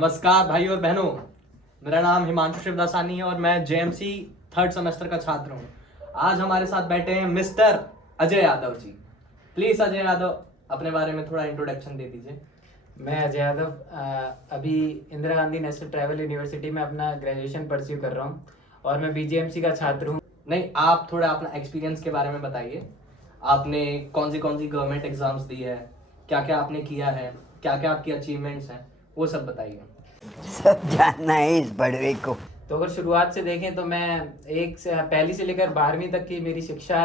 नमस्कार भाई और बहनों, मेरा नाम हिमांशु शिवदासानी है और मैं जेएमसी थर्ड सेमेस्टर का छात्र हूँ। आज हमारे साथ बैठे हैं मिस्टर अजय यादव जी। प्लीज अजय यादव अपने बारे में थोड़ा इंट्रोडक्शन दे दीजिए। मैं अजय यादव अभी Indira Gandhi national tribal university में अपना ग्रेजुएशन परस्यू कर रहा हूँ और मैं बीजीएमसी का छात्र हूँ। नहीं, आप थोड़ा अपना एक्सपीरियंस के बारे में बताइए। आपने कौन सी गवर्नमेंट एग्जाम्स दी है, क्या क्या आपने किया है, क्या क्या आपकी अचीवमेंट्स हैं, वो सब बताइए। सब जानना है इस बड़वे को। तो अगर शुरुआत से देखें तो मैं पहली से लेकर 12वीं तक की मेरी शिक्षा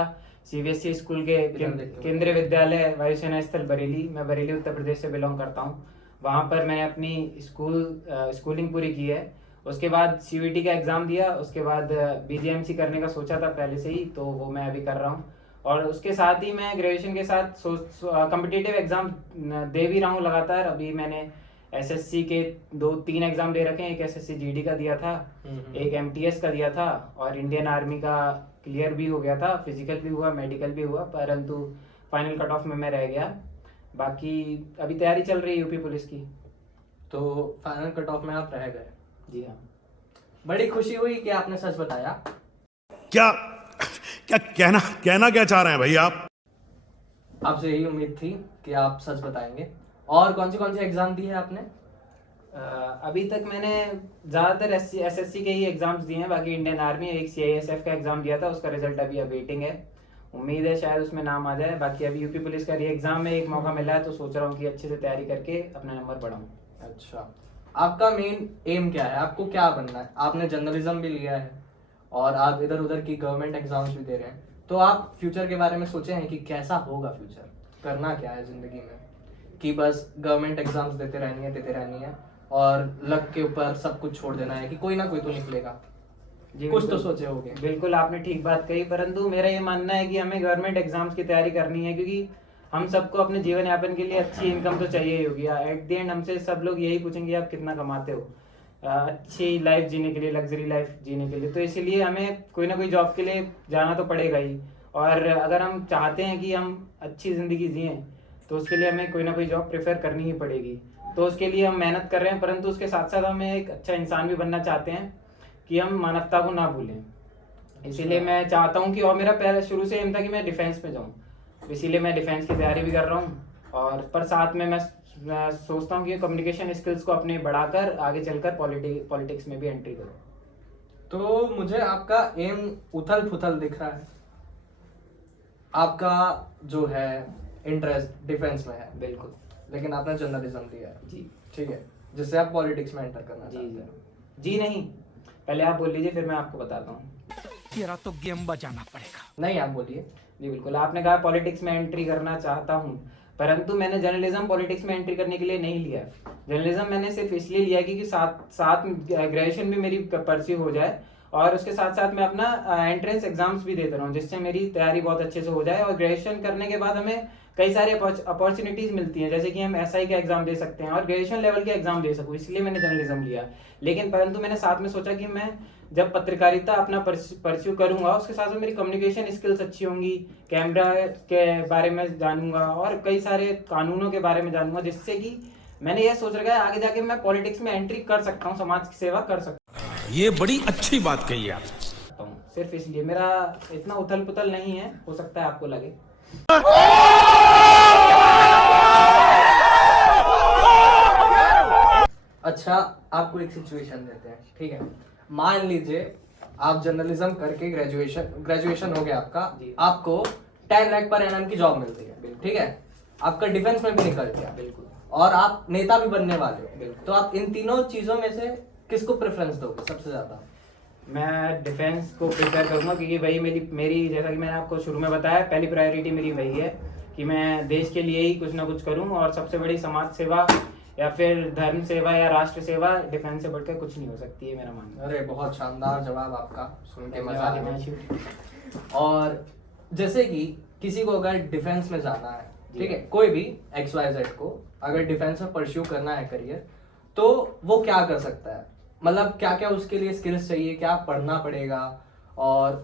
सीबीएसई स्कूल के केंद्रीय विद्यालय वायुसेना स्थल बरेली, मैं बरेली उत्तर प्रदेश से बिलोंग करता हूँ। वहाँ पर मैंने अपनी स्कूलिंग पूरी की है। उसके बाद सीयूईटी का एग्ज़ाम दिया, उसके बाद बीजीएमसी करने का सोचा था पहले से ही, तो वो मैं अभी कर रहा हूँ। और उसके साथ ही मैं ग्रेजुएशन के साथ कॉम्पिटिटिव एग्ज़ाम दे भी रहा हूँ लगातार। अभी मैंने एसएससी के 2-3 एग्ज़ाम दे रखे हैं। एक एसएससी जीडी का दिया था, एक एमटीएस का दिया था और इंडियन आर्मी का क्लियर भी हो गया था। फिजिकल भी हुआ, मेडिकल भी हुआ, परंतु फाइनल कट ऑफ में मैं रह गया। बाकी अभी तैयारी चल रही है यूपी पुलिस की। तो फाइनल कट ऑफ में आप रह गए। जी हाँ। बड़ी खुशी हुई कि आपने सच बताया। क्या क्या कहना क्या चाह रहे हैं भाई आप? आपसे यही उम्मीद थी कि आप सच बताएंगे। और कौन सी एग्जाम दी है आपने? अभी तक मैंने ज़्यादातर एसएससी के ही एग्ज़ाम्स दिए हैं। बाकी इंडियन आर्मी एक सीआईएसएफ का एग्ज़ाम दिया था, उसका रिजल्ट अभी अवेटिंग है। उम्मीद है शायद उसमें नाम आ जाए। बाकी अभी यूपी पुलिस का री एग्ज़ाम में एक मौका मिला है, तो सोच रहा हूँ कि अच्छे से तैयारी करके अपना नंबर बढ़ाऊँ। अच्छा, आपका मेन एम क्या है? आपको क्या बनना है? आपने जर्नलिज्म भी लिया है और आप इधर उधर की गवर्नमेंट एग्जाम्स भी दे रहे हैं, तो आप फ्यूचर के बारे में सोचे हैं कि कैसा होगा फ्यूचर? करना क्या है जिंदगी में? कि बस गवर्नमेंट एग्जाम्स देते रहनी है और लक के ऊपर सब कुछ छोड़ देना है कि कोई ना कोई तो निकलेगा? जी, कुछ तो सोचे होंगे। बिल्कुल आपने ठीक बात कही, परंतु मेरा ये मानना है कि हमें गवर्नमेंट एग्जाम्स की तैयारी करनी है, क्योंकि हम सबको अपने जीवन यापन के लिए अच्छी इनकम तो चाहिए ही होगी। एट द एंड हमसे सब लोग यही पूछेंगे आप कितना कमाते हो, अच्छी लाइफ जीने के लिए, लग्जरी लाइफ जीने के लिए। तो इसीलिए हमें कोई ना कोई जॉब के लिए जाना तो पड़ेगा ही। और अगर हम चाहते हैं कि हम अच्छी ज़िंदगी जिएं, तो उसके लिए हमें कोई ना कोई जॉब प्रेफर करनी ही पड़ेगी। तो उसके लिए हम मेहनत कर रहे हैं, परंतु उसके साथ साथ हमें एक अच्छा इंसान भी बनना चाहते हैं कि हम मानवता को ना भूलें। इसीलिए मैं चाहता हूँ कि, और मेरा पहले शुरू से एम था कि मैं डिफेंस में जाऊँ, इसीलिए मैं डिफेंस की तैयारी भी कर रहा हूँ। और पर साथ में मैं सोचता हूँ कि कम्युनिकेशन स्किल्स को अपने बढ़ाकर आगे चलकर पॉलिटिक्स में भी एंट्री करूँ। तो मुझे आपका एम उथल पुथल दिख रहा है। आपका जो है इंटरेस्ट डिफेंस में है, बिल्कुल, लेकिन आपने जर्नलिज्म दिया है। जी ठीक है, जिससे आप पॉलिटिक्स में एंटर करना जी चाहते हैं। जी नहीं, पहले आप बोल लीजिए, फिर मैं आपको बताता हूँ। तेरा तो गेम बजाना पड़ेगा। नहीं, आप बोलिए। जी बिल्कुल, आपने कहा पॉलिटिक्स में एंट्री करना चाहता हूँ, परंतु मैंने जर्नलिज्म पॉलिटिक्स में एंट्री करने के लिए नहीं लिया। जर्नलिज्म मैंने सिर्फ इसलिए लिया क्योंकि साथ ग्रेजुएशन भी मेरी परस्यू हो जाए और उसके साथ साथ मैं अपना एंट्रेंस एग्जाम्स भी देता रहूँ, जिससे मेरी तैयारी बहुत अच्छे से हो जाए। और ग्रेजुएशन करने के बाद हमें कई सारी अपॉर्चुनिटीज़ मिलती हैं, जैसे कि हम एसआई का एग्जाम दे सकते हैं और ग्रेजुएशन लेवल के एग्जाम दे सकूँ, इसलिए मैंने जर्नलिज्म लिया। लेकिन परंतु मैंने साथ में सोचा कि मैं जब पत्रकारिता अपना परस्यू करूंगा, उसके साथ में मेरी कम्युनिकेशन स्किल्स अच्छी होंगी, कैमरा के बारे में जानूंगा और कई सारे कानूनों के बारे में जानूंगा, जिससे कि मैंने यह सोच रखा है आगे जाके मैं पॉलिटिक्स में एंट्री कर सकता हूँ, समाज की सेवा कर सकता ये बड़ी अच्छी बात कही आप। हूँ। सिर्फ इसलिए, मेरा इतना उथल पुथल नहीं है, हो सकता है आपको लगे। अच्छा, आपको एक सिचुएशन देते हैं, ठीक है? मान लीजिए आप जर्नलिज्म करके ग्रेजुएशन हो गया आपका, आपको 10 लाख पर एनएम की जॉब मिलती है, ठीक है? आपका डिफेंस में भी निकल गया, बिल्कुल, और आप नेता भी बनने वाले हो, बिल्कुल। तो आप इन तीनों चीजों में से किसको प्रेफरेंस दोगे सबसे ज्यादा? मैं डिफेंस को प्रिपेयर करूंगा, क्योंकि वही मेरी जैसा कि मैंने आपको शुरू में बताया, पहली प्रायोरिटी मेरी वही है कि मैं देश के लिए ही कुछ ना कुछ करूं। और सबसे बड़ी समाज सेवा या फिर धर्म सेवा या राष्ट्र सेवा डिफेंस से बढ़कर कुछ नहीं हो सकती है, मेरा मानना। अरे बहुत शानदार जवाब आपका, सुन के मजा आ गया। धन्यवाद। और जैसे कि किसी को अगर डिफेंस में जाना है, ठीक है, कोई भी XYZ को अगर डिफेंस में परस्यू करना है करियर, तो वो क्या कर सकता है? मतलब क्या क्या उसके लिए स्किल्स चाहिए, क्या पढ़ना पड़ेगा और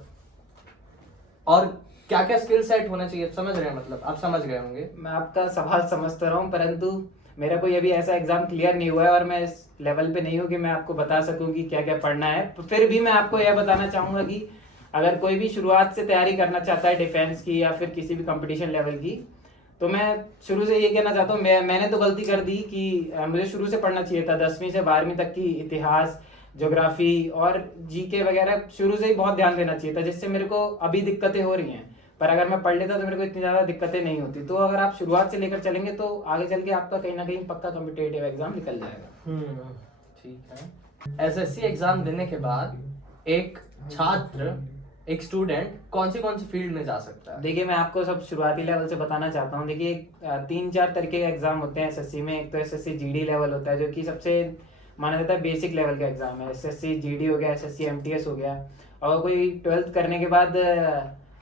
क्या क्या स्किल सेट होना चाहिए? समझ रहे हैं? मतलब आप समझ गए होंगे। मैं आपका सवाल समझता रहा हूँ, परंतु मेरा कोई अभी ऐसा एग्जाम क्लियर नहीं हुआ है और मैं इस लेवल पे नहीं हूँ कि मैं आपको बता सकूँ कि क्या क्या पढ़ना है। तो फिर भी मैं आपको यह बताना चाहूँगा कि अगर कोई भी शुरुआत से तैयारी करना चाहता है डिफेंस की या फिर किसी भी कंपटीशन लेवल की, तो मैं शुरू से ये कहना चाहता हूँ, मैंने तो गलती कर दी कि मुझे शुरू से पढ़ना चाहिए था 10वीं से 12वीं तक की इतिहास, ज्योग्राफी और जीके वगैरह शुरू से ही बहुत ध्यान देना चाहिए था, जिससे मेरे को अभी दिक्कतें हो रही हैं। पर अगर मैं पढ़ लेता तो मेरे को इतनी ज़्यादा दिक्कतें नहीं होती। तो अगर आप शुरुआत से लेकर चलेंगे तो आगे चल के आपका कहीं ना कहीं पक्का कॉम्पिटिटिव एग्जाम निकल जाएगा। ठीक है। एसएससी एग्जाम देने के बाद एक छात्र, एक स्टूडेंट कौन सी फील्ड में जा सकता है? देखिए, मैं आपको सब शुरुआती लेवल से बताना चाहता हूँ। देखिए, 3-4 तरीके के एग्जाम होते हैं एसएससी में। एक तो एसएससी जीडी लेवल होता है, जो कि सबसे माना जाता है बेसिक लेवल का एग्जाम है। एसएससी जीडी हो गया, एसएससी एमटीएस हो गया। और कोई 12th करने के बाद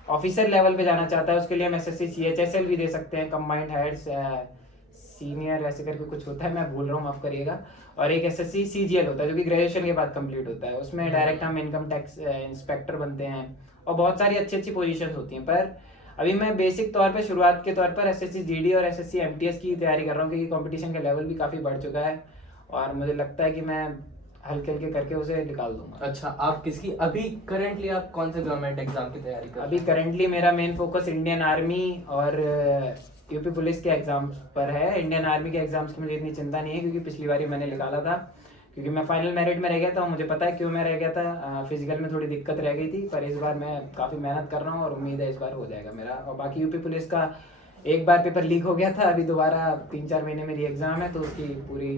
ऑफिसर लेवल पे जाना चाहता है, उसके लिए हम एसएससी सीएचएसएल भी दे सकते हैं, कंबाइंड हायर सीनियर ऐसे करके कुछ होता है, मैं भूल रहा हूँ, माफ करिएगा। और एक एसएससी सीजीएल होता है, जो कि ग्रेजुएशन के बाद कंप्लीट होता है। उसमें डायरेक्ट हम इनकम टैक्स इंस्पेक्टर बनते हैं और बहुत सारी अच्छी अच्छी पोजीशंस होती हैं। पर अभी मैं बेसिक तौर पे शुरुआत के तौर पर एसएससी जीडी और एसएससी एमटीएस की तैयारी कर रहा हूँ, क्योंकि कंपटीशन का लेवल भी काफ़ी बढ़ चुका है और मुझे लगता है कि मैं हल्के हल्के करके उसे निकाल दूंगा। अच्छा, आप किसकी अभी करेंटली आप कौन से गवर्नमेंट एग्जाम की तैयारी कर रहे हैं? अभी करेंटली मेरा मेन फोकस इंडियन आर्मी और यूपी पुलिस के एग्जाम पर है। इंडियन आर्मी के एग्जाम्स की मुझे इतनी चिंता नहीं है, क्योंकि पिछली बार ही मैंने निकाला था, क्योंकि मैं फाइनल मेरिट में रह गया था। मुझे पता है क्यों मैं रह गया था, फिजिकल में थोड़ी दिक्कत रह गई थी। पर इस बार मैं काफ़ी मेहनत कर रहा हूँ और उम्मीद है इस बार हो जाएगा मेरा। और बाकी यूपी पुलिस का एक बार पेपर लीक हो गया था, अभी दोबारा 3-4 महीने मेरी एग्जाम है, तो उसकी पूरी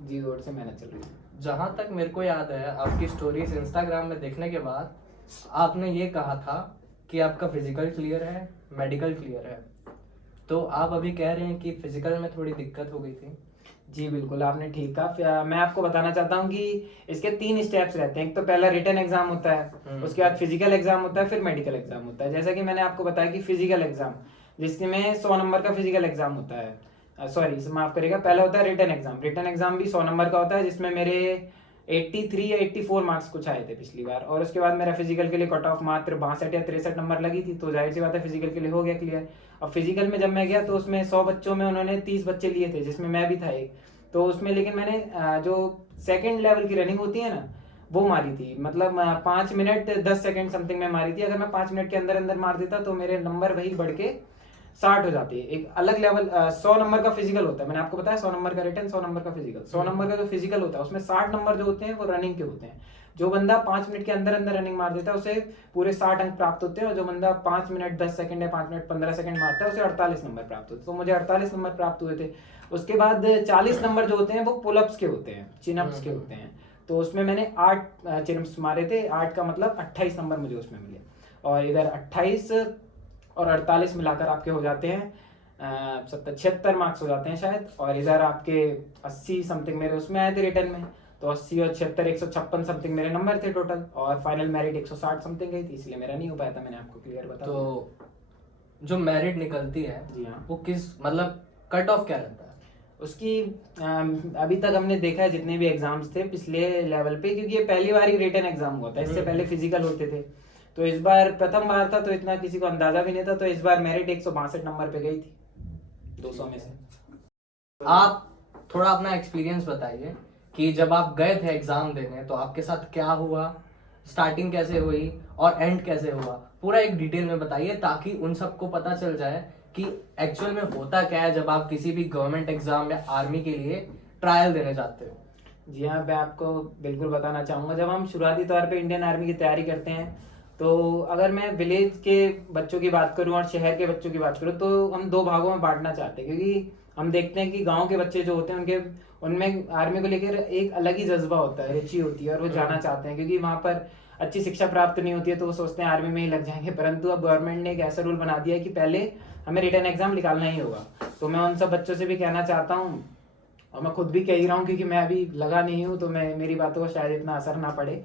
जी जोर से मेहनत चल रही है। जहाँ तक मेरे को याद है, आपकी स्टोरीज इंस्टाग्राम में देखने के बाद आपने ये कहा था कि आपका फिजिकल क्लियर है, मेडिकल क्लियर है। तो आप अभी कह रहे हैं कि फिजिकल में थोड़ी दिक्कत हो गई थी। जी बिल्कुल, आपने ठीक कहा। मैं आपको बताना चाहता हूँ कि इसके 3 स्टेप्स रहते हैं। एक तो पहला रिटन एग्जाम होता है, उसके बाद फिजिकल एग्जाम होता है, फिर मेडिकल एग्जाम होता है। जैसा कि मैंने आपको बताया कि फिजिकल एग्जाम, जिसमें 100 नंबर का फिजिकल एग्जाम होता है, सॉरी माफ करिएगा, पहला होता है रिटन एग्जाम। रिटन एग्जाम भी 100 नंबर का होता है, जिसमें मेरे 83 या 84 मार्क्स कुछ आए थे पिछली बार। और उसके बाद मेरा फिजिकल के लिए कट ऑफ मात्र 62 या 63 नंबर लगी थी, तो जाहिर सी बात है फिजिकल के लिए हो गया क्लियर। अब फिजिकल में जब मैं गया तो उसमें 100 बच्चों में उन्होंने 30 बच्चे लिए थे, जिसमें मैं भी था एक। तो उसमें लेकिन मैंने जो सेकेंड लेवल की रनिंग होती है ना, वो मारी थी। मतलब 5 मिनट 10 सेकेंड समथिंग में मारी थी। अगर मैं 5 मिनट के अंदर अंदर मार देता तो मेरे नंबर वही बढ़ के 60 हो जाती है। एक अलग लेवल 100 नंबर का फिजिकल होता है, मैंने आपको बताया 100 नंबर का रिटन, 100 नंबर का फिजिकल। 100 नंबर का जो फिजिकल होता है उसमें 60 नंबर जो होते हैं वो रनिंग के होते हैं। जो बंदा 5 मिनट के अंदर अंदर रनिंग मार देता है उसे पूरे 60 अंक प्राप्त होते हैं, और जो बंदा 5 मिनट 10 सेकंड या 5 मिनट 15 सेकंड मारता है उसे 48 नंबर प्राप्त होते हैं। तो मुझे 48 नंबर प्राप्त हुए थे। उसके बाद 40 नंबर जो होते हैं वो पुलअप्स के होते हैं, चिनअप्स के होते हैं। तो उसमें मैंने 8 चिनअप्स मारे थे। 8 का मतलब 28 नंबर मुझे उसमें मिले। और इधर 28 और 48 मिलाकर आपके हो जाते हैं 76 मार्क्स हो जाते हैं शायद। और इधर आपके 80 समथिंग मेरे उसमें आए थे रिटर्न में। तो 80 और 76 156 समथिंग मेरे नंबर थे टोटल। और फाइनल मेरिट 160 समथिंग गई थी, इसलिए मेरा नहीं हो पाया था। मैंने आपको क्लियर बताया। तो जो मेरिट निकलती है, जी हाँ, वो किस मतलब कट ऑफ क्या रहता है उसकी? अभी तक हमने देखा है जितने भी एग्जाम्स थे पिछले लेवल पे, क्योंकि ये पहली बार ही रिटन एग्जाम हुआ था, इससे पहले फिजिकल होते थे। तो इस बार प्रथम बार था, तो इतना किसी को अंदाजा भी नहीं था। तो इस बार मेरिट 162 नंबर पे गई थी 200 में से। आप थोड़ा अपना एक्सपीरियंस बताइए कि जब आप गए थे एग्जाम देने तो आपके साथ क्या हुआ, स्टार्टिंग कैसे हुई और एंड कैसे हुआ, पूरा एक डिटेल में बताइए, ताकि उन सबको पता चल जाए कि एक्चुअल में होता क्या है जब आप किसी भी गवर्नमेंट एग्जाम या आर्मी के लिए ट्रायल देने जाते हो। जी हाँ, मैं आपको बिल्कुल बताना चाहूँगा। जब हम शुरुआती तौर पे इंडियन आर्मी की तैयारी करते हैं, तो अगर मैं विलेज के बच्चों की बात करूं और शहर के बच्चों की बात करूं, तो हम 2 भागों में बांटना चाहते हैं। क्योंकि हम देखते हैं कि गांव के बच्चे जो होते हैं उनमें आर्मी को लेकर एक अलग ही जज्बा होता है, रुचि होती है, और वो जाना चाहते हैं। क्योंकि वहाँ पर अच्छी शिक्षा प्राप्त नहीं होती है, तो वो सोचते हैं आर्मी में ही लग जाएंगे। परंतु अब गवर्नमेंट ने एक ऐसा रूल बना दिया है कि पहले हमें रिटन एग्जाम निकालना ही होगा। तो मैं उन सब बच्चों से भी कहना चाहता हूँ, और मैं खुद भी कह ही रहा हूँ, क्योंकि मैं अभी लगा नहीं हूँ, तो मैं मेरी बातों का शायद इतना असर ना पड़े।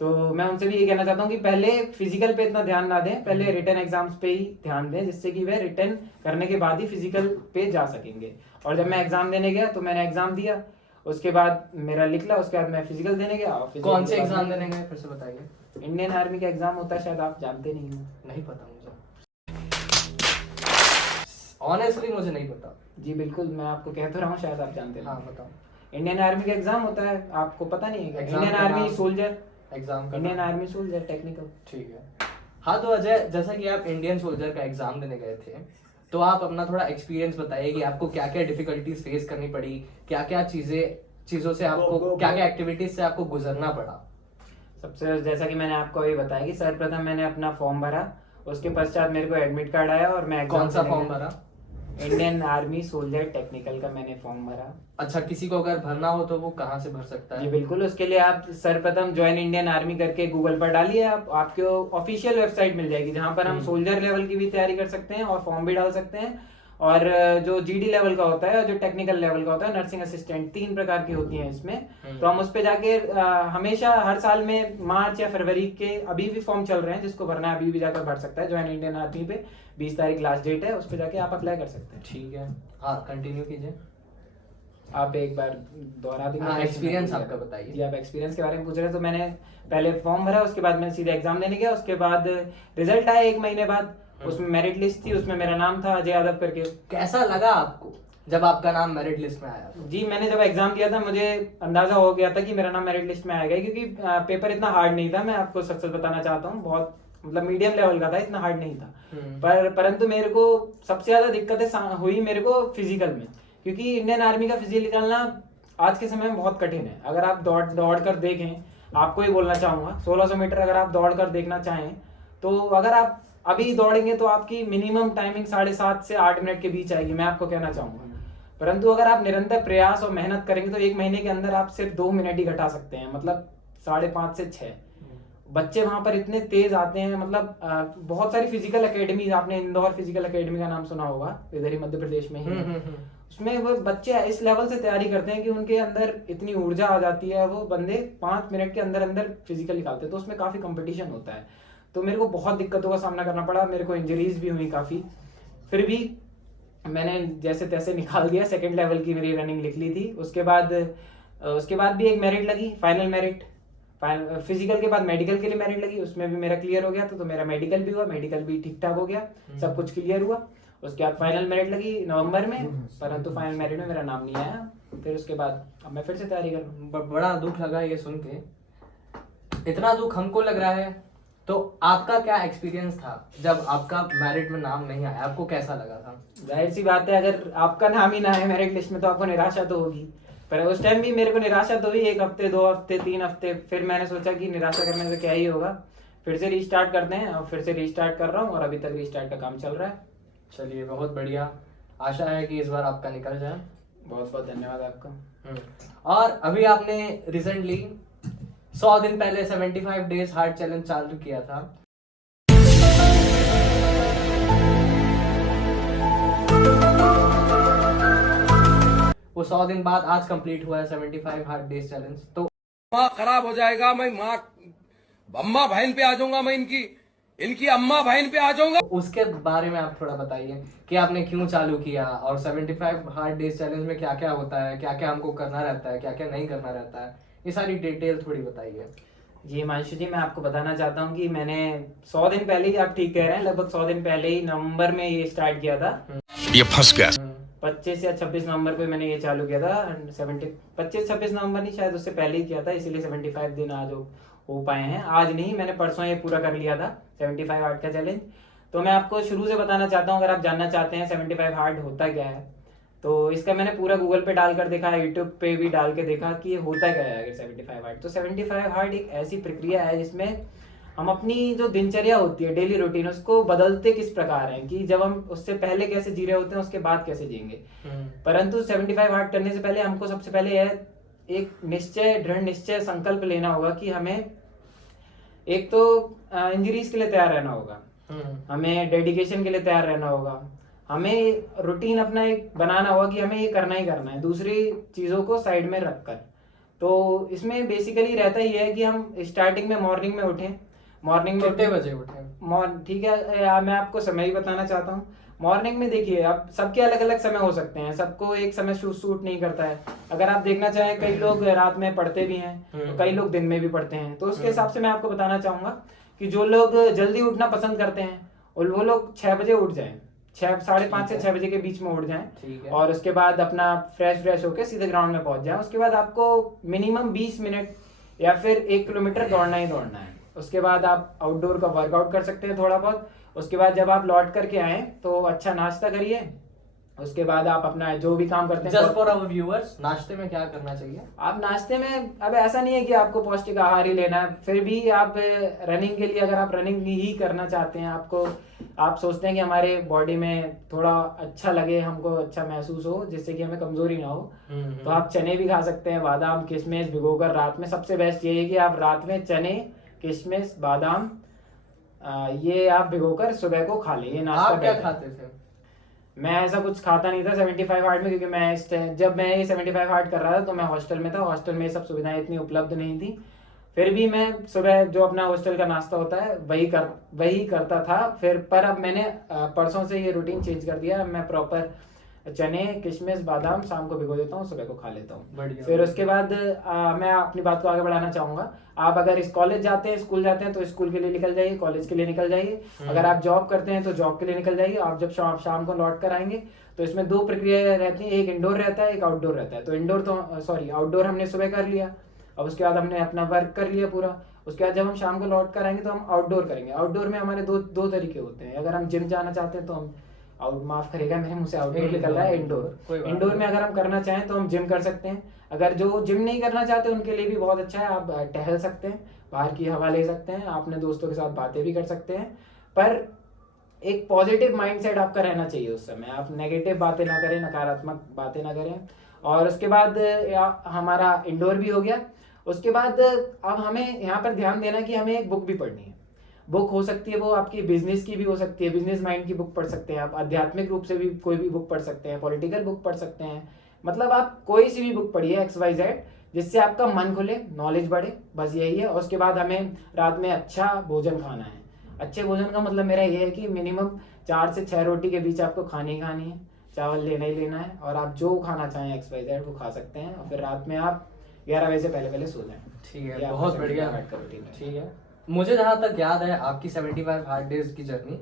तो मैं उनसे भी ये कहना चाहता हूँ कि पहले फिजिकल पे इतना ध्यान ना दें, पहले रिटन एग्जाम्स पे ही ध्यान दें, जिससे कि वह रिटन करने के बाद ही फिजिकल पे जा सकेंगे। और जब मैं एग्जाम देने गया तो मैंने एग्जाम दिया, उसके बाद मेरा निकला, उसके बाद मैं फिजिकल देने गया। कौन से एग्जाम देने गए, फिर से बताइए। इंडियन आर्मी का एग्जाम होता है, शायद आप जानते नहीं हो। नहीं पता मुझे। ऑनेस्टली मुझे नहीं पता। जी बिल्कुल, मैं आपको कह तो रहा हूँ, शायद आप जानते हैं। हाँ बताओ। इंडियन आर्मी का एग्जाम होता है, आपको पता नहीं है क्या? एग्जाम इंडियन का आर्मी नाम- सोल्जर, एग्जाम का इंडियन नाम- आर्मी सोल्जर टेक्निकल। ठीक है। हाँ तो अजय, जैसा कि आप इंडियन सोल्जर का एग्जाम देने गए थे, तो आप अपना थोड़ा एक्सपीरियंस बताइए कि आपको क्या क्या डिफिकल्टीज फेस करनी पड़ी, क्या क्या चीज़ों से आपको क्या क्या एक्टिविटीज से आपको गुजरना पड़ा। सबसे जैसा कि मैंने आपको अभी बताया कि सर्वप्रथम मैंने अपना फॉर्म भरा, उसके पश्चात मेरे को एडमिट कार्ड आया और मैं कौन सा फॉर्म भरा? इंडियन आर्मी सोल्जर टेक्निकल का मैंने फॉर्म भरा। अच्छा, किसी को अगर भरना हो तो वो कहाँ से भर सकता जी है? बिल्कुल, उसके लिए आप सर्वप्रथम ज्वाइन इंडियन आर्मी करके गूगल पर डालिए, आप आपको ऑफिशियल वेबसाइट मिल जाएगी जहां पर हम सोल्जर लेवल की भी तैयारी कर सकते हैं और फॉर्म भी डाल सकते हैं। और जो जीडी लेवल का होता है और जो टेक्निकल लेवल का होता है, नर्सिंग असिस्टेंट, 3 प्रकार की होती हैं इसमें। तो हम उस पे जाके हमेशा हर साल में मार्च या फरवरी के, अभी भी फॉर्म चल रहे हैं, जिसको भरना है अभी भी जाकर भर सकता है। ज्वाइन इंडियन आर्मी पे 20 तारीख लास्ट डेट है, उस पे जाके आप अप्लाई कर सकते हैं। ठीक है, हाँ कंटिन्यू कीजिए। आप एक बार दोहरा देंगे? हाँ, एक्सपीरियंस आपका बताइए। जी, आप एक्सपीरियंस के बारे में पूछ रहे हैं, तो मैंने पहले फॉर्म भरा, उसके बाद मैं सीधे एग्जाम देने गया। उसके बाद रिजल्ट आया 1 महीने बाद, उसमें मेरिट लिस्ट थी, उसमें मेरा नाम था अजय यादव करके। कैसा लगा आपको जब आपका नाम मेरिट लिस्ट में आया? जी, मैंने जब एग्जाम दिया था मुझे अंदाजा हो गया था कि मेरा नाम मेरिट लिस्ट में आएगा, क्योंकि पेपर इतना हार्ड नहीं था। मैं आपको सच सच बताना चाहता हूँ, बहुत मतलब मीडियम लेवल का था, इतना हार्ड नहीं था। परंतु मेरे को सबसे ज्यादा दिक्कतें हुई मेरे को फिजिकल में, क्योंकि इंडियन आर्मी का फिजिकल निकालना आज के समय में बहुत कठिन है। अगर आप दौड़ कर देखें, आपको ही बोलना चाहूंगा, 1600 मीटर अगर आप दौड़ कर देखना चाहें, तो अगर आप अभी दौड़ेंगे तो आपकी मिनिमम टाइमिंग 7.5 से 8 मिनट के बीच आएगी, मैं आपको कहना चाहूंगा। परंतु अगर आप निरंतर प्रयास और मेहनत करेंगे तो 1 महीने के अंदर आप सिर्फ 2 मिनट ही घटा सकते हैं, मतलब 5.5 से 6। बच्चे वहां पर इतने तेज आते हैं, मतलब बहुत सारी फिजिकल एकेडमी, आपने इंदौर फिजिकल एकेडमी का नाम सुना होगा, इधर ही मध्य प्रदेश में ही। उसमें वो बच्चे इस लेवल से तैयारी करते हैं कि उनके अंदर इतनी ऊर्जा आ जाती है, वो बंदे 5 मिनट के अंदर अंदर फिजिकल निकालते हैं। तो उसमें काफी कंपटीशन होता है, तो मेरे को बहुत दिक्कतों का सामना करना पड़ा, मेरे को इंजरीज भी हुई काफी। फिर भी मैंने जैसे तैसे निकाल दिया, 2nd लेवल की मेरी रनिंग लिख ली थी। उसके बाद भी एक मेरिट लगी, फाइनल मेरिट। फिजिकल के बाद मेडिकल के लिए मेरिट लगी, उसमें भी मेरा क्लियर हो गया। तो मेरा मेडिकल भी हुआ, मेडिकल भी ठीक ठाक हो गया, सब कुछ क्लियर हुआ। उसके बाद फाइनल मेरिट लगी नवंबर में, परंतु फाइनल मेरिट में मेरा नाम नहीं आया। फिर उसके बाद अब मैं फिर से तैयारी कर रहा हूँ। बड़ा दुख लगा ये सुन के, इतना दुख हमको लग रहा है। तो आपका क्या एक्सपीरियंस था जब आपका मेरिट में नाम नहीं आया? आपको कैसा लगा था? जाहिर सी बात है, अगर आपका नाम ही ना है मेरिट लिस्ट में तो आपको निराशा तो होगी। पर उस टाइम भी मेरे को निराशा तो हुई, 1 हफ्ते, 2 हफ्ते, 3 हफ्ते। फिर मैंने सोचा कि निराशा करने से क्या ही होगा, फिर से रीस्टार्ट करते हैं। और फिर से रीस्टार्ट कर रहा हूँ और अभी तक रीस्टार्ट का काम चल रहा है। चलिए, बहुत बढ़िया। आशा है कि इस बार आपका निकल जाए। बहुत बहुत धन्यवाद आपका। और अभी आपने रिसेंटली 100 दिन पहले 75 डेज हार्ड चैलेंज चालू किया था। वो 100 दिन बाद आज कंप्लीट हुआ है 75 हार्ड डेज चैलेंज। तो माँ खराब हो जाएगा, मैं माँ अम्मा बहन पे आ जाऊंगा, मैं इनकी अम्मा बहन पे आ जाऊंगा। उसके बारे में आप थोड़ा बताइए कि आपने क्यों चालू किया, और 75 हार्ड डेज चैलेंज में क्या क्या होता है, क्या क्या हमको करना रहता है, क्या क्या नहीं करना रहता है, ये सारी डिटेल थोड़ी बताइए। जी हिमांशु जी, मैं आपको बताना चाहता हूँ कि मैंने 100 दिन पहले ही, आप ठीक कह रहे हैं, लगभग 100 दिन पहले ही नवंबर में ये स्टार्ट किया था। ये फंस गया। 25 या 26 नवंबर को मैंने ये चालू किया था। 25-26 नवंबर नहीं, शायद उससे पहले ही किया था, इसीलिए 75 दिन आज हो पाए हैं। आज नहीं, मैंने परसों ये पूरा कर लिया था 75 हार्ड का चैलेंज। तो मैं आपको शुरू से बताना चाहता हूँ, अगर आप जानना चाहते हैं 75 हार्ड होता क्या है, तो इसका मैंने पूरा गूगल पे डाल कर देखा, यूट्यूब पे भी डाल के देखा कि ये होता क्या है अगर 75 हार्ड। तो 75 हार्ड एक ऐसी प्रक्रिया है जिसमें हम अपनी जो दिनचर्या होती है, डेली रूटीन, उसको बदलते किस प्रकार है, कि जब हम उससे पहले कैसे जी रहे होते हैं, उसके बाद कैसे जिएंगे। परंतु 75 हार्ड करने से पहले हमको सबसे पहले यह एक निश्चय, दृढ़ निश्चय, संकल्प लेना होगा कि हमें एक तो इंजरीज के लिए तैयार रहना होगा, हमें डेडिकेशन के लिए तैयार रहना होगा, हमें रूटीन अपना एक बनाना होगा कि हमें ये करना ही करना है, दूसरी चीजों को साइड में रखकर। तो इसमें बेसिकली रहता ही है कि हम स्टार्टिंग में मॉर्निंग में उठें। मॉर्निंग में कितने बजे उठें? ठीक है, मैं आपको समय ही बताना चाहता हूँ। मॉर्निंग में देखिए, अब सबके अलग अलग समय हो सकते हैं, सबको एक समय सूट नहीं करता है। अगर आप देखना चाहें, कई लोग रात में पढ़ते भी हैं, तो कई लोग दिन में भी पढ़ते हैं। तो उसके हिसाब से मैं आपको बताना चाहूंगा कि जो लोग जल्दी उठना पसंद करते हैं और वो लोग 6 बजे उठ जाएं। 5:30 से 6 बजे के बीच में उठ जाएं ठीक है। और उसके बाद अपना फ्रेश होके सीधे ग्राउंड में पहुंच जाएं। उसके बाद आपको मिनिमम 20 मिनट या फिर 1 किलोमीटर दौड़ना ही दौड़ना है। उसके बाद आप आउटडोर का वर्कआउट कर सकते हैं थोड़ा बहुत। उसके बाद जब आप लौट करके आए तो अच्छा नाश्ता करिए। उसके बाद आप अपना जो भी काम करते हैं, जस्ट फॉर आवर व्यूअर्स, नाश्ते में क्या करना चाहिए? आप नाश्ते में, अब ऐसा नहीं है कि आपको पौष्टिक आहार ही लेना है, फिर भी आप रनिंग के लिए, अगर आप रनिंग ही करना चाहते हैं, आप सोचते हैं कि हमारे बॉडी में थोड़ा अच्छा लगे, हमको अच्छा महसूस हो, जिससे कि हमें कमजोरी ना हो, तो आप चने भी खा सकते हैं, बादाम किशमिश भिगोकर रात में। सबसे बेस्ट ये है कि आप रात में चने किशमिश बादाम ये आप भिगोकर सुबह को खा लें। ये नाश्ता आप क्या बेहतर है। खाते थे? मैं ऐसा कुछ खाता नहीं था 75 हार्ट में, क्योंकि मैं जब मैं ये 75 हार्ट कर रहा था तो मैं हॉस्टल में था। हॉस्टल में ये सब सुविधाएं इतनी उपलब्ध नहीं थी। फिर भी मैं सुबह जो अपना हॉस्टल का नाश्ता होता है वही करता था। पर अब मैंने परसों से ये रूटीन चेंज कर दिया। मैं प्रॉपर चने किशमिश बादाम शाम को भिगो देता हूँ, सुबह को खा लेता हूँ। बढ़िया। फिर उसके बाद मैं अपनी बात को आगे बढ़ाना चाहूंगा। आप अगर इस कॉलेज जाते हैं, स्कूल जाते हैं, तो स्कूल के लिए निकल जाइए, कॉलेज के लिए निकल जाइए। अगर आप जॉब करते हैं तो जॉब के लिए निकल जाइए। आप जब शाम को लौट कर आएंगे तो इसमें 2 प्रक्रिया रहती है, एक इंडोर रहता है, एक आउटडोर रहता है। तो आउटडोर हमने सुबह कर लिया, अब उसके बाद हमने अपना वर्क कर लिया पूरा। उसके बाद जब हम शाम को लौट कर आएंगे तो हम आउटडोर करेंगे। आउटडोर में हमारे दो तरीके होते हैं। अगर हम जिम जाना चाहते हैं तो हम माफ करेगा मेरे मुंह से आउटडोर निकल रहा है, इंडोर। इंडोर में अगर हम करना चाहें तो हम जिम कर सकते हैं। अगर जो जिम नहीं करना चाहते उनके लिए भी बहुत अच्छा है, आप टहल सकते हैं, बाहर की हवा ले सकते हैं, अपने दोस्तों के साथ बातें भी कर सकते हैं। पर एक पॉजिटिव माइंडसेट आपका रहना चाहिए उस समय। आप नेगेटिव बातें ना करें, नकारात्मक बातें ना करें। और उसके बाद हमारा इंडोर भी हो गया। उसके बाद अब हमें यहाँ पर ध्यान देना कि हमें एक बुक भी पढ़नी है। बुक हो सकती है वो आपकी बिजनेस की भी हो सकती है, बिजनेस माइंड की बुक पढ़ सकते हैं आप। आध्यात्मिक रूप से भी कोई भी बुक पढ़ सकते हैं, पॉलिटिकल बुक पढ़ सकते हैं। मतलब आप कोई सी भी बुक पढ़िए XYZ, जिससे आपका मन खुले, नॉलेज बढ़े, बस यही है। और उसके बाद हमें रात में अच्छा भोजन खाना है। अच्छे भोजन का मतलब मेरा ये है कि मिनिमम 4 से 6 रोटी के बीच आपको खानी है, चावल लेना ही लेना है। और आप जो खाना चाहें XYZ वो खा सकते हैं। और फिर रात में आप 11 बजे से पहले सो जाएं। ठीक है, ये बहुत आपका बढ़िया। 75 का रूटीन है। ठीक है, मुझे जहाँ तक याद है आपकी 75 हार्ड डेज की जर्नी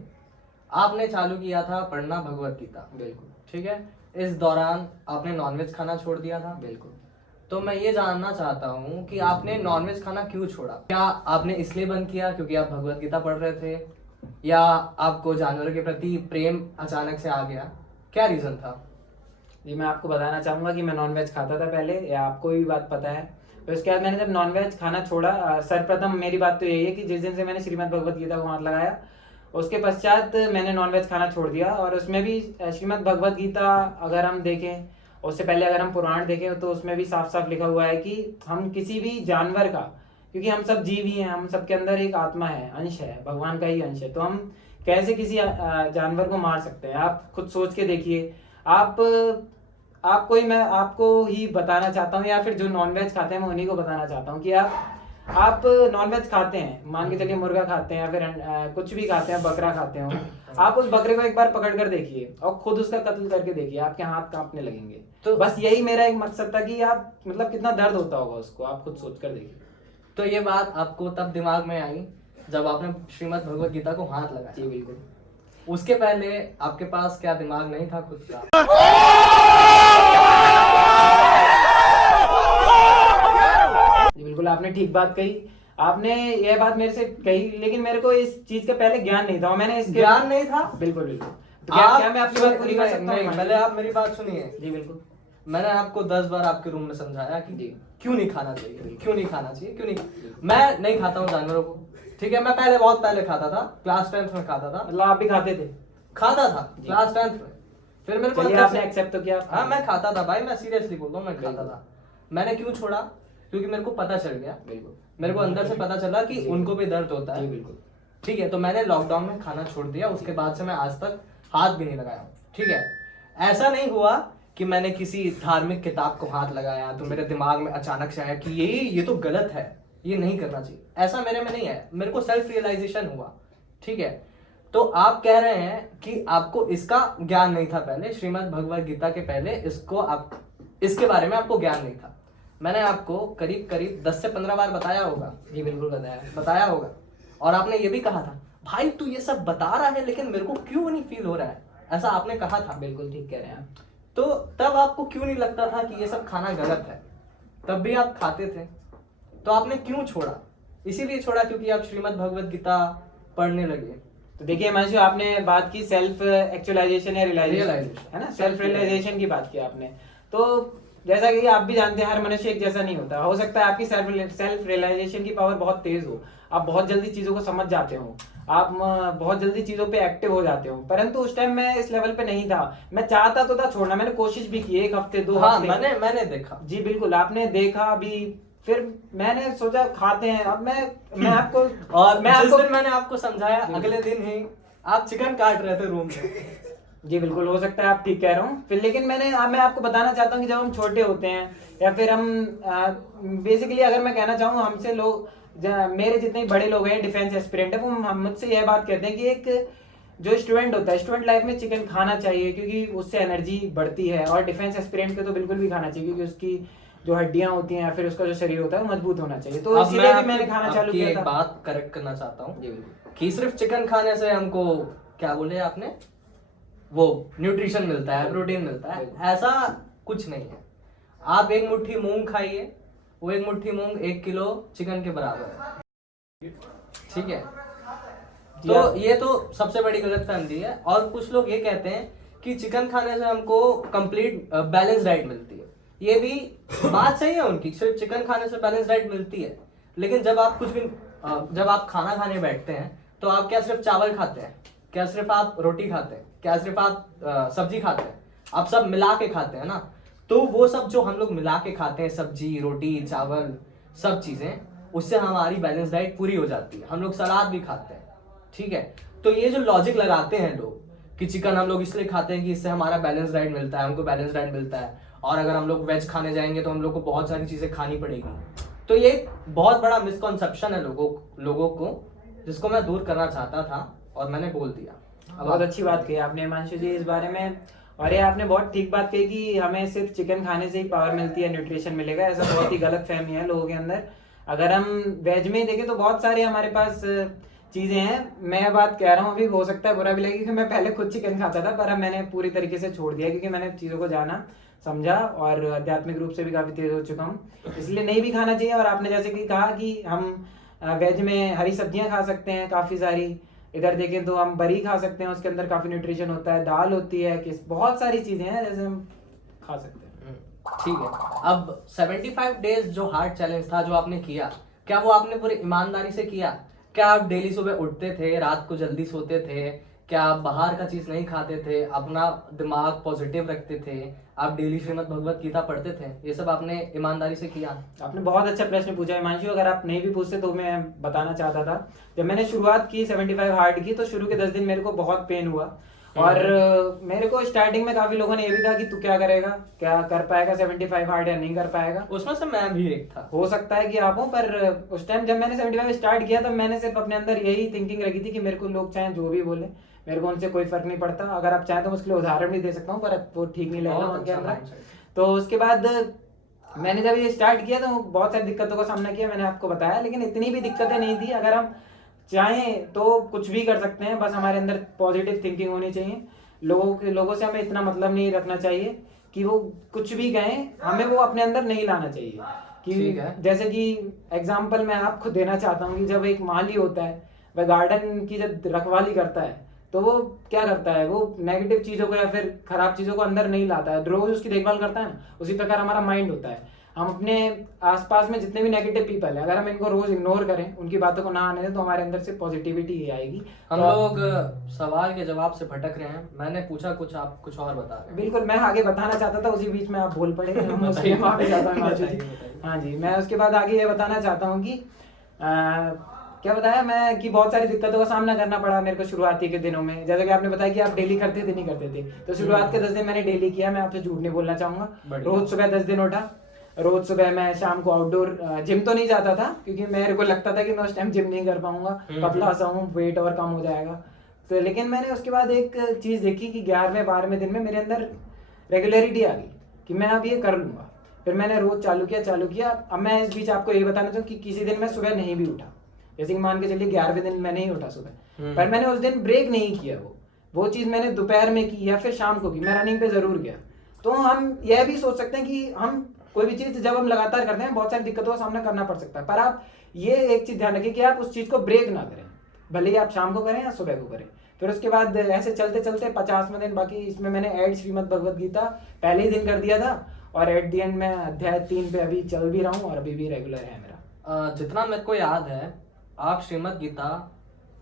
आपने चालू किया था पढ़ना भगवत गीता। बिल्कुल। ठीक है, इस दौरान आपने नॉनवेज खाना छोड़ दिया था। बिल्कुल। तो मैं ये जानना चाहता हूँ कि आपने नॉनवेज खाना क्यों छोड़ा? क्या आपने इसलिए बंद किया क्योंकि आप भगवत गीता पढ़ रहे थे, या आपको जानवरों के प्रति प्रेम अचानक से आ गया? क्या रीजन था? जी, मैं आपको बताना चाहूंगा कि मैं नॉनवेज खाता था पहले, या आपको भी बात पता है। तो इसके बाद मैंने जब नॉनवेज खाना छोड़ा, सर्वप्रथम मेरी बात तो यही है कि जिस दिन से मैंने श्रीमद् भगवत गीता को हाथ लगाया, उसके पश्चात मैंने नॉनवेज खाना छोड़ दिया। और उसमें भी श्रीमद् भगवत गीता अगर हम देखें, उससे पहले अगर हम पुराण देखें, तो उसमें भी साफ साफ लिखा हुआ है कि हम किसी भी जानवर का, क्योंकि हम सब जीव ही हैं, हम सबके अंदर एक आत्मा है, अंश है, भगवान का ही अंश है, तो हम कैसे किसी जानवर को मार सकते हैं? आप खुद सोच के देखिए। आपको ही मैं आपको ही बताना चाहता हूँ, या फिर जो नॉनवेज खाते हैं मैं उन्हीं को बताना चाहता हूँ कि आप नॉनवेज खाते हैं, मान के चलिए मुर्गा खाते हैं या फिर कुछ भी खाते हैं, बकरा खाते हो, आप उस बकरे को एक बार पकड़ कर देखिए और खुद उसका कत्ल करके देखिए, आपके हाथ कांपने लगेंगे। तो बस यही मेरा एक मकसद था कि आप मतलब कितना दर्द होता होगा उसको, आप खुद सोच कर देखिए। तो ये बात आपको तब दिमाग में आई जब आपने श्रीमद् भगवत गीता को हाथ लगाया? जी बिल्कुल। उसके पहले आपके पास क्या दिमाग नहीं था खुद का? जी बिल्कुल, आपने ठीक बात कही। आपने यह बात मेरे से कही, लेकिन मेरे को इस चीज का पहले ज्ञान नहीं था, और मैंने इसके ज्ञान नहीं था? बिल्कुल बिल्कुल। तो क्या मैं आपकी बात पूरी कर सकता हूँ? पहले आप मेरी बात सुनिए। जी बिल्कुल। मैंने आपको 10 बार आपके रूम में समझाया कि जी। क्यों नहीं खाना चाहिए, क्यों नहीं खाना चाहिए, क्यों नहीं। मैं नहीं खाता हूँ जानवरों को, ठीक है। मैं पहले बहुत पहले खाता था, क्लास 10th में खाता था। मतलब आप भी खाते थे? खाता था क्लास 10th में। फिर मेरे को आपने एक्सेप्ट तो किया? हाँ, मैं खाता था भाई, मैं सीरियसली बोल रहा हूँ, मैं खाता था। मैंने क्यों छोड़ा? क्योंकि मेरे को पता चल गया, बिल्कुल, मेरे को अंदर से पता चला कि उनको भी दर्द होता है। बिल्कुल। ठीक है, तो मैंने लॉकडाउन में खाना छोड़ दिया। उसके बाद से मैं आज तक हाथ भी नहीं लगाया। ठीक है, ऐसा नहीं हुआ कि मैंने किसी धार्मिक किताब को हाथ लगाया तो मेरे दिमाग में अचानक से आया कि ये तो गलत है, ये नहीं करना चाहिए। ऐसा मेरे में नहीं है, मेरे को सेल्फ रियलाइजेशन हुआ। ठीक है, तो आप कह रहे हैं कि आपको इसका ज्ञान नहीं था पहले, श्रीमद् भगवत गीता के पहले इसके बारे में आपको ज्ञान नहीं था। मैंने आपको करीब 10 से 15 बार बताया होगा। जी बिल्कुल बताया होगा। और आपने ये भी कहा था, भाई तू ये सब बता रहा है लेकिन मेरे को क्यों नहीं फील हो रहा है। ऐसा आपने कहा था। बिल्कुल ठीक कह रहे हैं आप। तो तब आपको क्यों नहीं लगता था कि ये सब खाना गलत है? तब भी आप खाते थे, तो आपने क्यों छोड़ा? इसीलिए छोड़ा क्योंकि आप श्रीमद् भगवत गीता पढ़ने लगे। तो देखिए हिमांशु, आपने बात की सेल्फ एक्चुअलाइजेशन या रियलाइजेशन, Realization। है ना, सेल्फ रियलाइजेशन की बात की आपने। तो जैसा कि आप भी जानते हैं, हर मनुष्य एक जैसा नहीं होता। हो सकता है आपकी सेल्फ रियलाइजेशन की पावर बहुत तेज हो, आप बहुत जल्दी चीजों को समझ जाते हो, आप बहुत जल्दी चीजों पे एक्टिव हो जाते हो, परंतु उस टाइम मैं इस लेवल पे नहीं था। मैं चाहता तो था छोड़ना, मैंने कोशिश भी की 1 हफ्ते 2 हाँ, हफ्ते। मैंने देखा। जी बिल्कुल, आपने देखा भी। फिर मैंने सोचा खाते हैं। अब मैं आपको और मैं जिस आपको दिन मैंने आपको समझाया, अगले दिन ही आप चिकन काट रहे थे रूम में। जी बिल्कुल, हो सकता है आप ठीक कह रहे हो। फिर लेकिन मैं आपको बताना चाहता हूँ कि जब हम छोटे होते हैं या फिर हम बेसिकली अगर मैं कहना चाहूँ, हमसे लोग मेरे जितने भी बड़े लोग हैं डिफेंस एस्पिरेंट है, वो मुझसे यह बात कहते हैं कि एक जो स्टूडेंट होता है, स्टूडेंट लाइफ में चिकन खाना चाहिए क्योंकि उससे एनर्जी बढ़ती है। और डिफेंस एस्पिरेंट को तो बिल्कुल भी खाना चाहिए क्योंकि उसकी जो हड्डियां होती हैं या फिर उसका जो शरीर होता है वो मजबूत होना चाहिए। तो अब इसीलिए भी आपकी- मैंने खाना चालू आपकी किया एक था। बात करेक्ट करना चाहता हूँ जी बिल्कुल। कि सिर्फ चिकन खाने से हमको, क्या बोले आपने, वो न्यूट्रिशन मिलता है, प्रोटीन मिलता है, ऐसा कुछ नहीं है। आप 1 मुट्ठी मूंग खाइए, वो 1 मुट्ठी मूंग 1 किलो चिकन के बराबर है, ठीक है? तो ये तो सबसे बड़ी गलतफहमी है। और कुछ लोग ये कहते हैं कि चिकन खाने से हमको कंप्लीट बैलेंस डाइट मिलती है। ये भी बात सही है उनकी, सिर्फ चिकन खाने से बैलेंस डाइट मिलती है, लेकिन जब आप जब आप खाना खाने बैठते हैं तो आप क्या सिर्फ चावल खाते हैं? क्या सिर्फ आप रोटी खाते हैं? क्या सिर्फ आप सब्जी खाते हैं? आप सब मिला के खाते हैं ना। तो वो सब जो हम लोग मिला के खाते हैं, सब्जी, रोटी, चावल, सब चीजें, उससे हमारी बैलेंस डाइट पूरी हो जाती है। हम लोग सलाद भी खाते हैं, ठीक है? तो ये जो लॉजिक लगाते हैं लोग कि चिकन हम लोग इसलिए खाते हैं कि इससे हमारा बैलेंस डाइट मिलता है, हमको बैलेंस डाइट मिलता है, और अगर हम लोग वेज खाने जाएंगे तो हम लोग को बहुत सारी चीजें खानी पड़ेगी। तो ये एक बहुत बड़ा मिसकॉन्सेप्शन है लोगों को, जिसको मैं दूर करना चाहता था और मैंने बोल दिया। बहुत अच्छी बात कही आपने हिमांशु जी इस बारे में। और ये आपने बहुत ठीक बात कही कि हमें सिर्फ चिकन खाने से ही पावर मिलती है, न्यूट्रिशन मिलेगा। ऐसा बहुत ही गलत फहमी है लोगों के अंदर। अगर हम वेज में देखें तो बहुत सारे हमारे पास चीजें हैं। मैं बात कह रहा हूँ, अभी हो सकता है बुरा भी लगे कि मैं पहले खुद चिकन खाता था, पर अब मैंने पूरी तरीके से छोड़ दिया क्योंकि मैंने चीजों को जाना, समझा और आध्यात्मिक रूप से भी काफी तेज हो चुका हूँ। इसलिए नहीं भी खाना चाहिए। और आपने जैसे कि कहा कि हम वेज में हरी सब्जियां खा सकते हैं काफी सारी। इधर देखें तो हम बरी खा सकते हैं, उसके अंदर काफी न्यूट्रिशन होता है, दाल होती है, किस बहुत सारी चीजें हैं जैसे हम खा सकते हैं। ठीक है। अब 75 डेज जो हार्ड चैलेंज था जो आपने किया, क्या वो आपने पूरी ईमानदारी से किया? क्या आप डेली सुबह उठते थे, रात को जल्दी सोते थे? क्या आप बाहर का चीज नहीं खाते थे, अपना दिमाग पॉजिटिव रखते थे, आप डेली श्रीमद् भगवत गीता पढ़ते थे? ये सब आपने ईमानदारी से किया? आपने बहुत अच्छा प्रश्न पूछा हिमांशु। अगर आप नहीं भी पूछते तो मैं बताना चाहता था। जब मैंने शुरुआत की 75 हार्ड की, तो शुरू के 10 दिन मेरे को बहुत पेन हुआ। और मेरे को स्टार्टिंग में काफी लोगों ने ये भी कहा कि तू क्या करेगा, क्या कर पाएगा 75 हार्ड या नहीं कर पाएगा। उसमें से मैं भी एक था। हो सकता है कि आप हो, पर उस टाइम जब मैंने 75 स्टार्ट किया तब मैंने सिर्फ अपने अंदर यही थिंकिंग रखी थी कि मेरे को लोग चाहे जो भी बोले, मेरे को उनसे कोई फर्क नहीं पड़ता। अगर आप चाहें तो उसके लिए उदाहरण भी दे सकता हूँ, पर वो ठीक नहीं लगेगा बहुत उनके अच्छा अंदर। mindset। तो उसके बाद मैंने जब ये स्टार्ट किया तो बहुत सारी दिक्कतों का सामना किया, मैंने आपको बताया, लेकिन इतनी भी दिक्कतें नहीं थी। अगर हम चाहें तो कुछ भी कर सकते हैं, बस हमारे अंदर पॉजिटिव थिंकिंग होनी चाहिए। लोगों से हमें इतना मतलब नहीं रखना चाहिए कि वो कुछ भी कहें, हमें वो अपने अंदर नहीं लाना चाहिए। कि ठीक है। जैसे कि एग्जाम्पल मैं आपको देना चाहता हूँ कि जब एक माली होता है, वह गार्डन की जब रखवाली करता है तो वो क्या करता है, वो नेगेटिव चीजों को या फिर खराब चीजों को अंदर नहीं लाता है, रोज उसकी देखभाल करता है ना। उसी प्रकार हमारा माइंड होता है। हम अपने आसपास में जितने भी नेगेटिव पीपल है, अगर हम इनको रोज इग्नोर करें, उनकी बातों को ना आने दें, तो हमारे अंदर से पॉजिटिविटी ही आएगी। हम तो लोग सवाल के जवाब से भटक रहे हैं। मैंने पूछा कुछ, आप कुछ और बता रहे हैं। बिल्कुल, मैं आगे बताना चाहता था, उसी बीच में आप बोल पड़े। हम उसके माफी चाहता हूं हिमांशु जी। हाँ जी, मैं उसके बाद आगे ये बताना चाहता हूँ कि क्या बताया मैं कि बहुत सारी दिक्कतों का सामना करना पड़ा मेरे को शुरुआती के दिनों में। जैसे कि आपने बताया कि आप डेली करते थे नहीं करते थे, तो शुरुआत के 10 दिन मैंने डेली किया। मैं आपसे झूठ नहीं बोलना चाहूंगा। रोज सुबह 10 दिन उठा, रोज सुबह मैं शाम को आउटडोर, जिम तो नहीं जाता था क्योंकि मेरे को लगता था कि मैं उस टाइम जिम नहीं कर पाऊंगा, पतला सा हूँ, वेट और कम हो जाएगा। तो लेकिन मैंने उसके बाद एक चीज देखी कि 11वें 12वें दिन में मेरे अंदर रेगुलरिटी आ गई कि मैं अब ये कर लूंगा। फिर मैंने रोज चालू किया। अब मैं इस बीच आपको ये बताना चाहूँ कि किसी दिन मैं सुबह नहीं भी उठा, जैसे कि मान के चलिए 11वें दिन मैं नहीं उठा सुबह, पर मैंने उस दिन ब्रेक नहीं किया। वो वो चीज़ मैंने दोपहर में की या फिर शाम को की, मैं रनिंग पे ज़रूर गया। तो हम यह भी सोच सकते हैं कि हम कोई भी चीज़ जब हम लगातार करते हैं बहुत सारी दिक्कतों का सामना करना पड़ सकता है, पर आप ये एक चीज़ ध्यान रखिए कि आप उस चीज़ को ब्रेक ना करें, भले ही आप शाम को करें या सुबह को करें। फिर उसके बाद ऐसे चलते चलते 50वें दिन, बाकी इसमें मैंने ऐड श्रीमद् भगवद गीता पहले ही दिन कर दिया था और एट दी एंड में अध्याय 3 पे अभी चल भी रहा हूँ और अभी भी रेगुलर है मेरा। जितना मेरे को याद है आप श्रीमद् गीता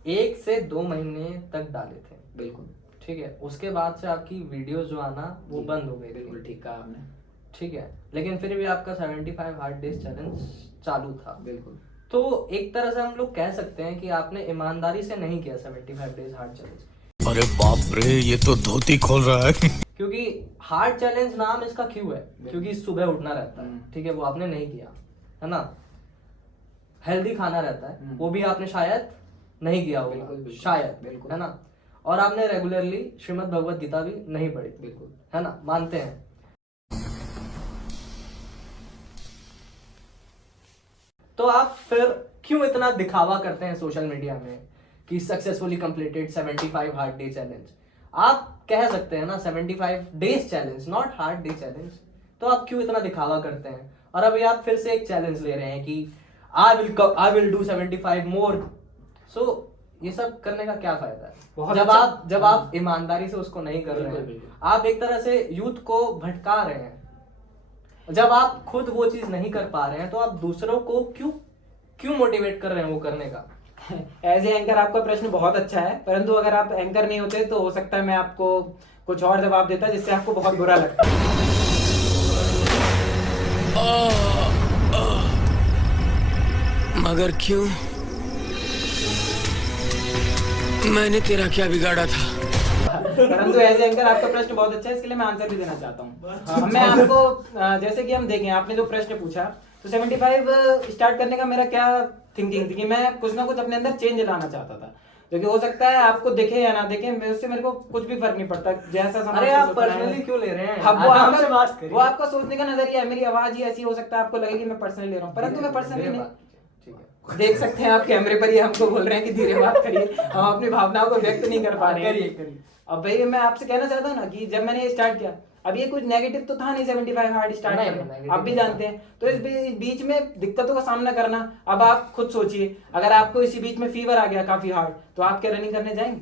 1 से 2 महीने तक डाले थे, बिल्कुल ठीक है। उसके बाद से आपकी वीडियो जो आना वो जी, बंद हो गई थी, बिल्कुल ठीक कहा आपने, ठीक है। लेकिन फिर भी आपका 75 हार्ड डेज चैलेंज चालू था, बिल्कुल। तो एक तरह से हम लोग कह सकते हैं कि आपने ईमानदारी से नहीं किया 75 डेज हार्ड चैलेंज। अरे बाप रे, ये तो धोती खोल रहा है। क्योंकि हार्ड चैलेंज नाम इसका क्यों है, क्योंकि सुबह उठना रहता है, ठीक है, वो आपने नहीं किया है ना। हेल्दी खाना रहता है, वो भी आपने शायद नहीं किया होगा, बिल्कुल, शायद, बिल्कुल। है ना। और आपने रेगुलरली श्रीमद् भगवद गीता भी नहीं पढ़ी, बिल्कुल, है ना, मानते हैं। तो आप फिर क्यों इतना दिखावा करते हैं सोशल मीडिया में कि successfully completed 75 hard day challenge. आप कह सकते हैं ना 75 days challenge, not hard day challenge. तो आप क्यों इतना दिखावा करते हैं? और अभी आप फिर से एक चैलेंज ले रहे हैं कि आई विल डू 75 मोर। सो ये सब करने का क्या फायदा है बहुत जब अच्छा- आप ईमानदारी से उसको नहीं कर रहे बिल्कुल, हैं। बिल्कुल। आप एक तरह से यूथ को भटका रहे हैं। जब आप खुद वो चीज नहीं कर पा रहे हैं तो आप दूसरों को क्यों मोटिवेट कर रहे हैं वो करने का? एज ए एंकर आपका प्रश्न बहुत अच्छा है, परंतु अगर आप एंकर नहीं होते तो हो सकता है मैं आपको कुछ और जवाब देता जिससे आपको बहुत बुरा लगता। मगर क्यों? मैंने तेरा क्या बिगाड़ा था? परंतु एज ए एंकर आपका प्रश्न बहुत अच्छा है, इसके लिए मैं आंसर भी देना चाहता हूँ। मैं आपको जैसे कि हम देखें, आपने जो प्रश्न पूछा तो 75 स्टार्ट करने का मेरा क्या थिंकिंग थी कि मैं कुछ ना कुछ अपने अंदर चेंज लाना चाहता था, क्योंकि हो सकता है आपको दिखे या ना दिखे, उससे मेरे को कुछ भी फर्क नहीं पड़ता जैसा समाज अरे को आप सोचना है। पर्सनली क्यों ले रहे हैं? अब वो आराम से बात आपका करिए। वो आपका सोचने का नजरिया है, मेरी आवाज ही ऐसी हो सकता है आपको लगे कि मैं पर्सनली ले रहा हूँ, परंतु मैं पर्सनली धीरे नहीं। बात कीजिए, ठीक है। देख सकते हैं आप कैमरे पर ही हमको बोल रहे हैं कि धीरे बात करिए, हम अपनी भावनाओं को व्यक्त नहीं कर पा रहे हैं। करिए। अब भाई मैं आपसे कहना चाहता हूँ ना कि जब मैंने ये स्टार्ट किया, अब ये कुछ नेगेटिव तो था नहीं 75 हार्ड स्टार्ट नहीं, करना, negative आप भी नहीं जानते हैं। तो इस बीच में दिक्कतों का सामना करना, अब आप खुद सोचिए अगर आपको इसी बीच में फीवर आ गया काफी हार्ड, तो आप क्या रनिंग करने जाएंगे?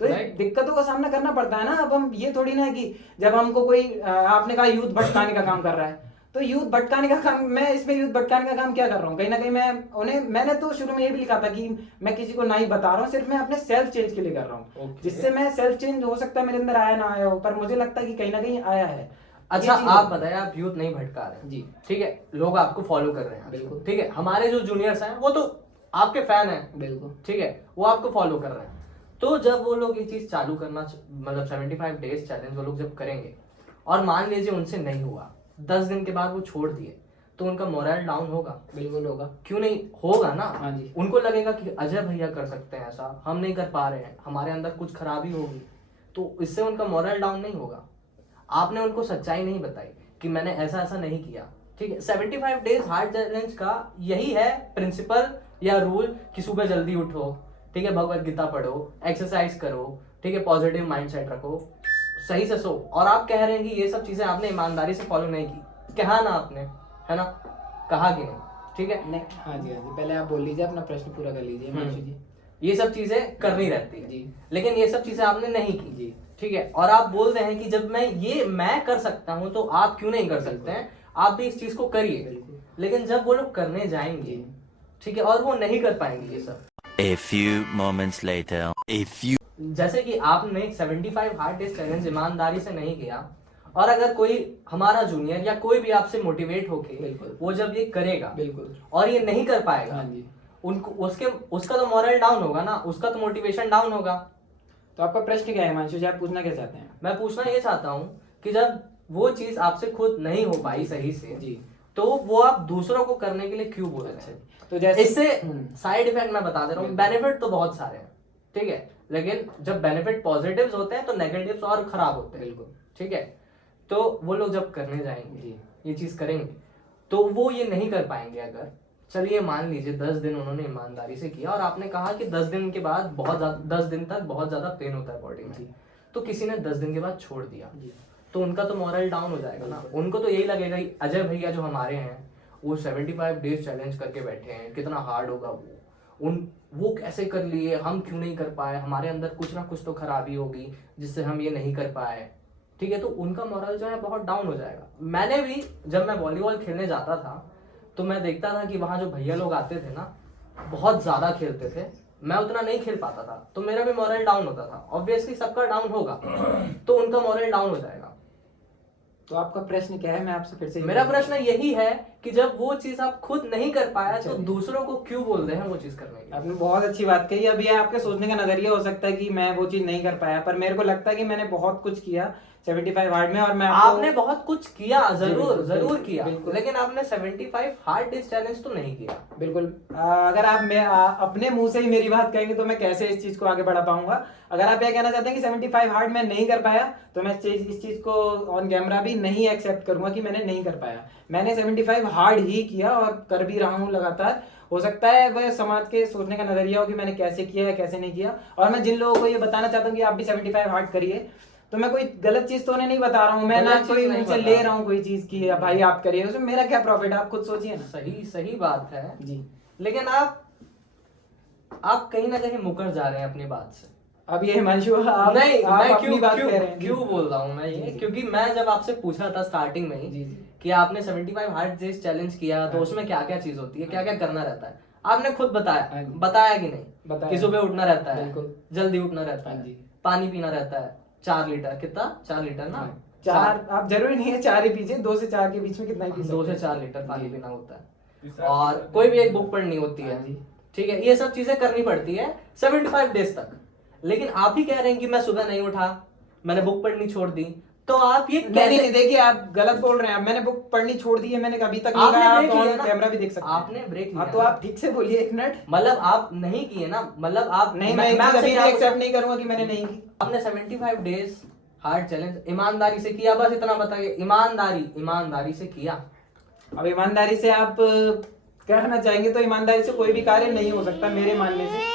तो Right. दिक्कतों का सामना करना पड़ता है ना। अब हम ये थोड़ी ना है कि जब हमको कोई आपने कहा यूथ भटकाने का काम कर रहा है, तो यूथ भटकाने का काम, मैं इसमें यूथ भटकाने का काम क्या कर रहा हूँ? कहीं ना कहीं मैंने तो शुरू में ये भी लिखा था कि मैं किसी को नहीं बता रहा हूँ, सिर्फ मैं अपने सेल्फ चेंज के लिए कर रहा हूँ। Okay. जिससे मैं सेल्फ चेंज हो सकता है मेरे अंदर आया ना आया हो, पर मुझे लगता है कि कहीं ना कहीं आया है। अच्छा ये चीज़ आप है। बताइए, आप यूथ नहीं भटका रहे हैं जी। ठीक है, लोग आपको फॉलो कर रहे हैं बिल्कुल। ठीक है, हमारे जो जूनियर्स हैं वो तो आपके फैन हैं, बिल्कुल ठीक है, वो आपको फॉलो कर रहे हैं। तो जब वो लोग ये चीज चालू करना मतलब 75 डेज चैलेंज वो लोग जब करेंगे और मान लीजिए उनसे नहीं हुआ, 10 दिन के बाद वो छोड़ दिए, तो उनका मोरल डाउन होगा? बिल्कुल होगा। क्यों नहीं होगा ना। हाँ जी। उनको लगेगा कि अजय भैया कर सकते हैं ऐसा, हम नहीं कर पा रहे हैं, हमारे अंदर कुछ खराबी होगी, तो इससे उनका मोरल डाउन नहीं होगा। आपने उनको सच्चाई नहीं बताई कि मैंने ऐसा ऐसा नहीं किया, ठीक है। 75 डेज हार्ड चैलेंज का यही है प्रिंसिपल या रूल कि सुबह जल्दी उठो, ठीक है, भगवत गीता पढ़ो, एक्सरसाइज करो, ठीक है, पॉजिटिव माइंडसेट रखो, सही से सो। और आप कह रहे हैं कि ये सब चीजें आपने ईमानदारी से फॉलो नहीं की, कहा ना आपने, है ना, कहा कि नहीं? ठीक है, नहीं, हाँ जी, हाँ जी, पहले आप बोल लीजिए, अपना प्रश्न पूरा कर लीजिए हिमांशु जी। ये सब चीजें करनी रहती है जी। लेकिन ये सब चीजें आपने नहीं की जी। ठीक है। और आप बोल रहे हैं कि जब मैं कर सकता हूँ तो आप क्यों नहीं कर सकते हैं? आप भी इस चीज को करिए, बिल्कुल। लेकिन जब वो लोग करने जाएंगे, ठीक है, और वो नहीं कर पाएंगे ये सब। A few moments later. A few. जैसे कि आपने 75 हार्ड डेज चैलेंज ईमानदारी से नहीं किया, और अगर कोई हमारा जूनियर या कोई भी आपसे मोटिवेट होके बिल्कुल। वो जब ये करेगा बिल्कुल। और ये नहीं कर पाएगा, हाँ जी। उनको उसका तो मॉरल डाउन होगा ना, उसका तो मोटिवेशन डाउन होगा। तो आपका प्रश्न क्या है हिमांशु जी, आप पूछना क्या चाहते हैं? मैं पूछना ये चाहता हूँ कि जब वो चीज आपसे खुद नहीं हो पाई सही से जी। तो वो आप दूसरों को करने के लिए क्यों बोल रहे हैं? तो जैसे इससे साइड इफेक्ट मैं बता दे रहा हूँ, बिल्कुल। बेनिफिट तो बहुत सारे हैं, ठीक है, लेकिन जब बेनिफिट पॉजिटिव्स होते हैं तो नेगेटिव्स और खराब होते हैं, बिल्कुल। ठीक है। तो वो लोग जब करने जाएंगे, जी। ये चीज करेंगे, तो वो ये नहीं कर पाएंगे अगर, चलिए मान लीजिए 10 दिन उन्होंने ईमानदारी से किया और आपने कहा कि 10 दिन के बाद 10 दिन तक बहुत ज्यादा पेन होता है बॉडी में, तो किसी ने 10 दिन के बाद छोड़ दिया, तो उनका तो मोरल डाउन हो जाएगा ना। उनको तो यही लगेगा कि अजय भैया जो हमारे हैं वो 75 डेज चैलेंज करके बैठे हैं, कितना हार्ड होगा वो कैसे कर लिए, हम क्यों नहीं कर पाए, हमारे अंदर कुछ ना कुछ तो खराबी होगी जिससे हम ये नहीं कर पाए, ठीक है। तो उनका मोरल जो है बहुत डाउन हो जाएगा। मैंने भी जब मैं वॉलीबॉल खेलने जाता था तो मैं देखता था कि वहाँ जो भैया लोग आते थे ना बहुत ज़्यादा खेलते थे, मैं उतना नहीं खेल पाता था, तो मेरा भी मोरल डाउन होता था। ऑब्वियसली सबका डाउन होगा, तो उनका मोरल डाउन हो जाएगा। तो आपका प्रश्न क्या है? मैं आपसे फिर से मेरा प्रश्न यही है कि जब वो चीज आप खुद नहीं कर पाया तो दूसरों को क्यों बोल रहे हैं वो चीज करने की? आपने बहुत अच्छी बात कही। अब ये आपके सोचने का नजरिया हो सकता है कि मैं वो चीज नहीं कर पाया, पर मेरे को लगता है कि मैंने बहुत कुछ किया 75 हार्ड में। और मैं आपने बहुत कुछ किया, जरूर किया, बिल्कुल। लेकिन आपने 75 हार्ड डेज चैलेंज तो नहीं किया। बिल्कुल। अगर आप अपने मुंह से ही मेरी बात कहेंगे तो मैं कैसे इस चीज को आगे बढ़ा पाऊंगा। अगर आप ये कहना चाहते हैं कि 75 हार्ड मैं नहीं कर पाया तो मैं इस चीज को ऑन कैमरा भी नहीं एक्सेप्ट करूंगा कि मैंने नहीं कर पाया। मैंने 75 हार्ड ही किया और कर भी रहा हूँ लगातार। हो सकता है वह समाज के सोचने का नजरिया हो कि मैंने कैसे किया है कैसे नहीं किया। और मैं जिन लोगों को ये बताना चाहता हूँ कि आप भी 75 हार्ड करिए, तो मैं कोई गलत चीज तो उन्हें नहीं बता रहा हूँ, मैं ना कोई उनसे ले रहा हूँ कोई चीज की भाई आप करिए, उसमें मेरा क्या प्रॉफिट है, आप खुद सोचिए ना। सही बात है जी। लेकिन आप कहीं ना कहीं मुकर जा रहे हैं अपनी बात से। अब ये हिमांशु आप नहीं, आप मैं अपनी बात कह रहे हैं। क्यों बोल रहा हूँ मैं ये, क्योंकि मैं जब आपसे पूछा था स्टार्टिंग में ही कि आपने 75 हार्ड डेज चैलेंज किया तो उसमें क्या क्या चीज होती है, क्या क्या करना रहता है, आपने खुद बताया कि नहीं कि सुबह उठना रहता है, जल्दी उठना रहता है, पानी पीना रहता है 4 लीटर, कितना 4 लीटर ना, 4 आप जरूरी नहीं है 4 ही पीजिए, 2 से 4 के बीच में कितना ही पी सकते हैं। 2 से 4 लीटर पानी पीना होता है और कोई भी एक बुक पढ़नी होती है, ठीक है। ये सब चीजें करनी पड़ती है 75 डेज तक। लेकिन आप ही कह रहे हैं कि मैं सुबह नहीं उठा, मैंने बुक पढ़नी छोड़ दी, तो आप ये नहीं देखिए आप गलत बोल रहे हैं। मैंने बुक पढ़नी छोड़ दी है, मैंने कभी तक नहीं कहा। आप ऑन कैमरा भी देख सकते हैं। आपने ब्रेक लिया, तो आप ठीक से बोलिए 1 मिनट। मतलब आप नहीं किए ना, मतलब आप नहीं, मैं कभी एक्सेप्ट नहीं करूंगा कि मैंने नहीं की। आपने 75 डेज हार्ड चैलेंज ईमानदारी से किया, बस इतना बताइए। ईमानदारी से किया। अब ईमानदारी से आप कहना चाहेंगे तो ईमानदारी से कोई भी कार्य नहीं हो सकता मेरे मानने से।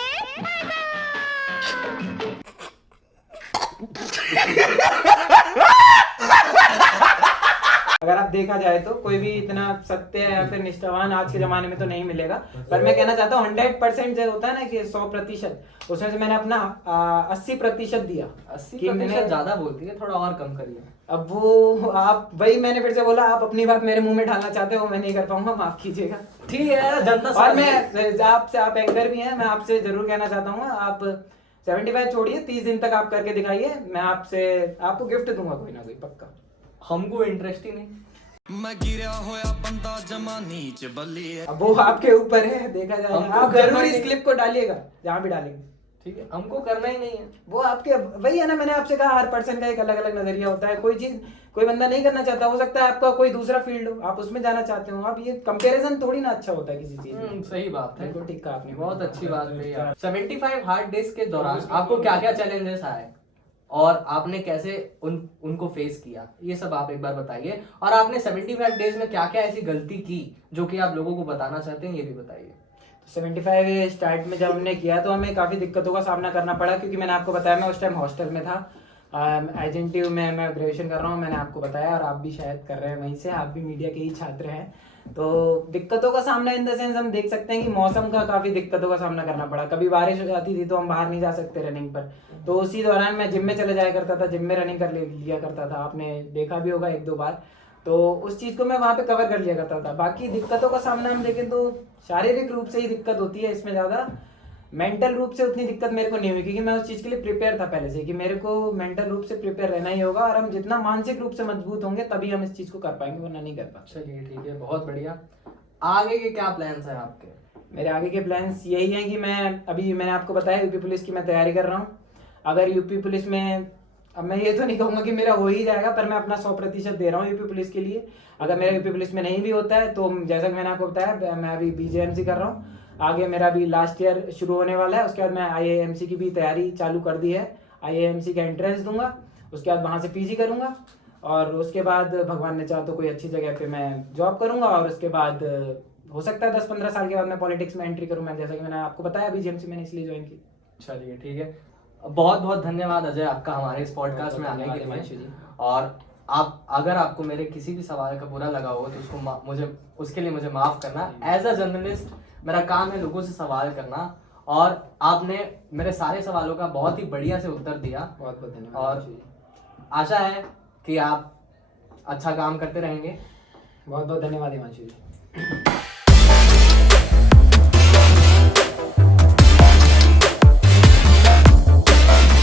अगर आप देखा जाए तो कोई भी इतना सत्य या फिर निष्ठावान आज के जमाने में तो नहीं मिलेगा। पर मैं कहना चाहता हूँ 100% जो होता है ना कि 100%, उसमें से मैंने अपना 80% दिया। 80% ज्यादा बोलती है, थोड़ा और कम करिए। अब वो आप वही मैंने फिर से बोला, आप अपनी बात मेरे मुंह में डालना चाहते हो, मैं नहीं कर पाऊंगा, माफ कीजिएगा। ठीक है जनता। और मैं आपसे, आप एंकर भी हैं, मैं आपसे जरूर कहना चाहता हूँ आप 75 छोड़िए, 30 दिन तक आप करके दिखाइए, मैं आपको गिफ्ट दूंगा कोई ना कोई पक्का। हमको इंटरेस्ट ही नहीं। मैं गिरा होया बंदा जमा नीच बल्ली है। अब वो आपके ऊपर है, देखा जाएगा। आप जरूर इस क्लिप को डालिएगा जहाँ भी डालेंगे, ठीक है। हमको करना ही नहीं है, वो आपके वही है ना। मैंने आपसे कहा हर पर्सन का एक अलग अलग नजरिया होता है। कोई चीज कोई बंदा नहीं करना चाहता, हो सकता है आपका कोई दूसरा फील्ड हो, आप उसमें जाना चाहते हो। आप ये कंपैरिजन थोड़ी ना अच्छा होता है किसी चीज में। सही बात है, बिल्कुल ठीक कहा आपने, बहुत अच्छी बात कही। 75 हार्ड डेज के दौरान आपको क्या क्या चैलेंजेस आए और आपने कैसे उनको फेस किया, ये सब आप एक बार बताइए। और आपने 75 डेज में क्या क्या ऐसी गलती की जो कि आप लोगों को बताना चाहते हैं, ये भी बताइए। 75 स्टार्ट में जब हमने किया तो हमें काफ़ी दिक्कतों का सामना करना पड़ा, क्योंकि मैंने आपको बताया मैं उस टाइम हॉस्टल में था। एजेंटिव में मैं ग्रेजुएशन कर रहा हूँ, मैंने आपको बताया, और आप भी शायद कर रहे हैं वहीं से, आप भी मीडिया के ही छात्र हैं। तो दिक्कतों का सामना इन द सेंस हम देख सकते हैं कि मौसम का काफ़ी दिक्कतों का सामना करना पड़ा। कभी बारिश हो जाती थी तो हम बाहर नहीं जा सकते रनिंग पर, तो उसी दौरान मैं जिम में चले जाया करता था, जिम में रनिंग कर लिया करता था, आपने देखा भी होगा 1-2 बार। तो उस चीज़ को मैं वहाँ पे कवर कर लिया करता था। बाकी दिक्कतों का सामना हम देखें तो शारीरिक रूप से ही दिक्कत होती है, इसमें ज़्यादा मेंटल रूप से उतनी दिक्कत मेरे को नहीं हुई, क्योंकि मैं उस चीज़ के लिए प्रिपेयर था पहले से कि मेरे को मेंटल रूप से प्रिपेयर रहना ही होगा, और हम जितना मानसिक रूप से मजबूत होंगे तभी हम इस चीज़ को कर पाएंगे, वरना नहीं कर पाएंगे। चलिए ठीक है, बहुत बढ़िया। आगे के क्या प्लान्स हैं आपके? मेरे आगे के प्लान्स यही हैं कि मैंने आपको बताया यूपी पुलिस की मैं तैयारी कर रहा हूँ। अगर यूपी पुलिस में, अब मैं ये तो नहीं कहूँगा कि मेरा हो ही जाएगा, पर मैं अपना 100% दे रहा हूँ यूपी पुलिस के लिए। अगर मेरा यूपी पुलिस में नहीं भी होता है तो जैसा कि मैंने आपको बताया, मैं अभी BJMC कर रहा हूँ, आगे मेरा भी लास्ट ईयर शुरू होने वाला है। उसके बाद मैं IAMC की भी तैयारी चालू कर दी है, IAMC का एंट्रेंस दूंगा, उसके बाद वहाँ से PG करूँगा, और उसके बाद भगवान ने चाहा तो कोई अच्छी जगह पे मैं जॉब करूँगा, और उसके बाद हो सकता है 10-15 साल के बाद मैं पॉलिटिक्स में एंट्री करूँ। मैं जैसा कि मैंने आपको बताया अभी जेएमसी मैंने इसलिए ज्वाइन की। चलिए ठीक है, बहुत बहुत धन्यवाद अजय आपका हमारे इस पॉडकास्ट में आने के हिमांशु लिए। जी। और आप अगर आपको मेरे किसी भी सवाल का बुरा लगा हो तो उसको मुझे उसके लिए मुझे माफ़ करना। एज अ जर्नलिस्ट मेरा काम है लोगों से सवाल करना, और आपने मेरे सारे सवालों का बहुत ही बढ़िया से उत्तर दिया। बहुत बहुत धन्यवाद और हिमांशु जी। आशा है कि आप अच्छा काम करते रहेंगे। बहुत बहुत धन्यवाद हिमांशु जी।